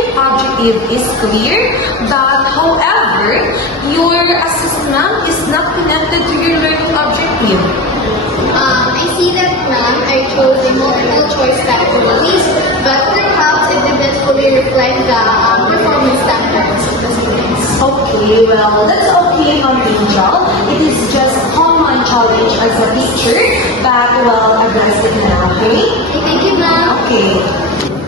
learning objective is clear, but however, your assessment is not connected to your learning objective. I see that, ma'am. I chose a multiple choice categories, but perhaps it didn't fully reflect the performance standards of the students. Okay, well, that's okay, Ma'am Angel. It is just common challenge as a teacher, but we'll address it now, okay? Okay, thank you, ma'am. Okay.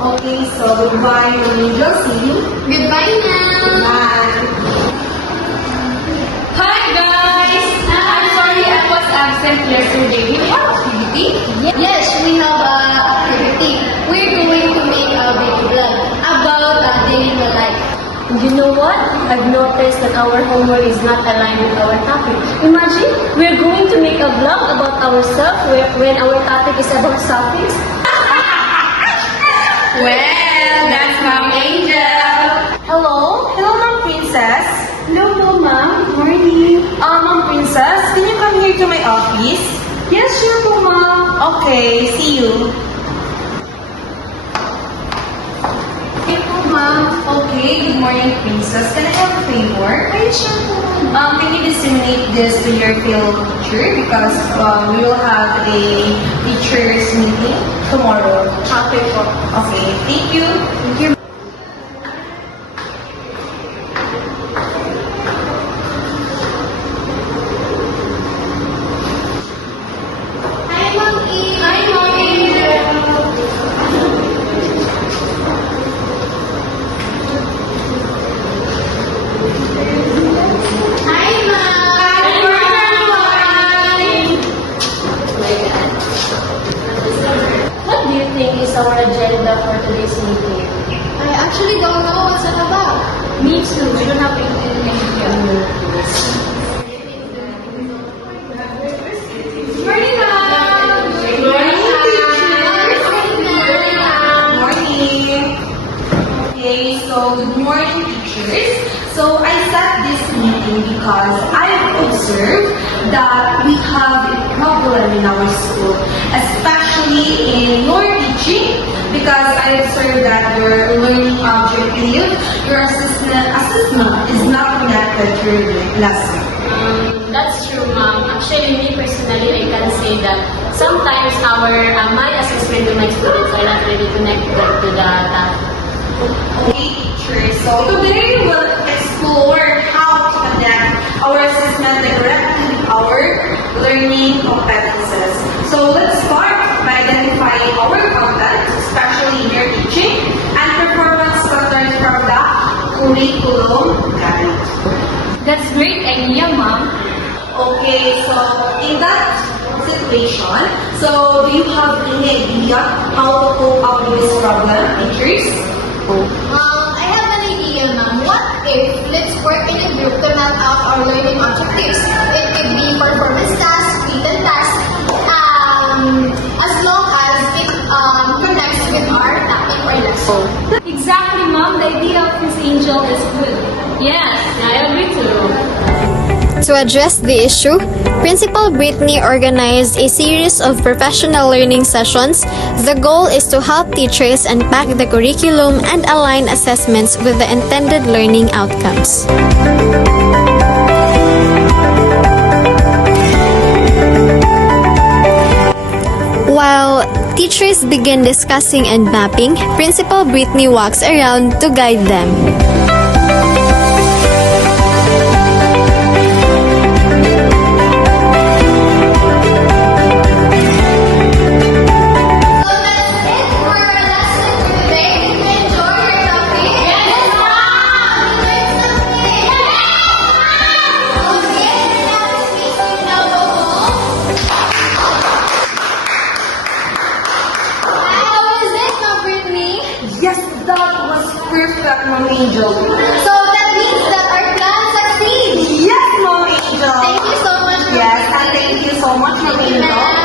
Okay, so goodbye, Ma'am Angel. See you. Goodbye, ma'am. Bye. Hi guys! I'm sorry I was absent yesterday. Do you have activity? Yes, we have an activity. We're going to make a video blog about daily life. You know what? I've noticed that our homework is not aligned with our topic. Imagine, we're going to make a vlog about ourselves when our topic is about suffix. Well, that's Ma'am Angel. Hello? Hello, Ma'am Princess. Hello, ma'am. Morning. Ma'am Princess, can you come here to my office? Yes, sure po, ma'am. Okay, see you. Okay po, ma'am. Okay, good morning, Princess. Can I have a favor? Ay, sure po, ma'am. Can you disseminate this to your field teacher because we will have a teachers meeting tomorrow. Okay po. Okay, thank you. Thank you. Hi, Ma'am E. Hi, Ma'am Angel. Hi, ma'am. What do you think is our agenda for today's meeting? I actually don't know what's it about. Me too. We don't have any idea. Morning, ma'am. Morning, Morning. Okay, so good morning, teachers. So I set this meeting because I've observed that we have a problem in our school, especially in your teaching, because I observed that your learning objective, your assessment is not connected to your lesson. That's true, ma'am. Actually, me personally, I can say that sometimes my assessment to my students are not really connected to the topic. Okay, teachers. So today we'll explore how to connect our assessment directly to our learning competences. So let's start by identifying our content, especially in your teaching, and performance standards from the curriculum guide. That's great idea, ma'am. Okay, so in that situation, so do you have any idea how to cope up with this problem, teachers? I have an idea, ma'am. What if let's work in a group to map out our learning objectives? It could be performance tasks, written tasks, as long as it connects with our topic or lesson. Exactly, ma'am. The idea of Miss Angel is good. Yes, I agree too. To address the issue, Principal Brittany organized a series of professional learning sessions. The goal is to help teachers unpack the curriculum and align assessments with the intended learning outcomes. While teachers begin discussing and mapping, Principal Brittany walks around to guide them. So that's it for our lesson for today. Did you enjoy your topic? Yes, ma'am! You learned something? Okay, now this means we now go home. How was it, Ma'am Brittany? Yes, that was perfect, Ma'am Angel. So that means that our plan succeeds. Yes, Ma'am Angel. Thank you so much for Yes, and thank you so much, Ma'am Thank you, Angel. ma'am.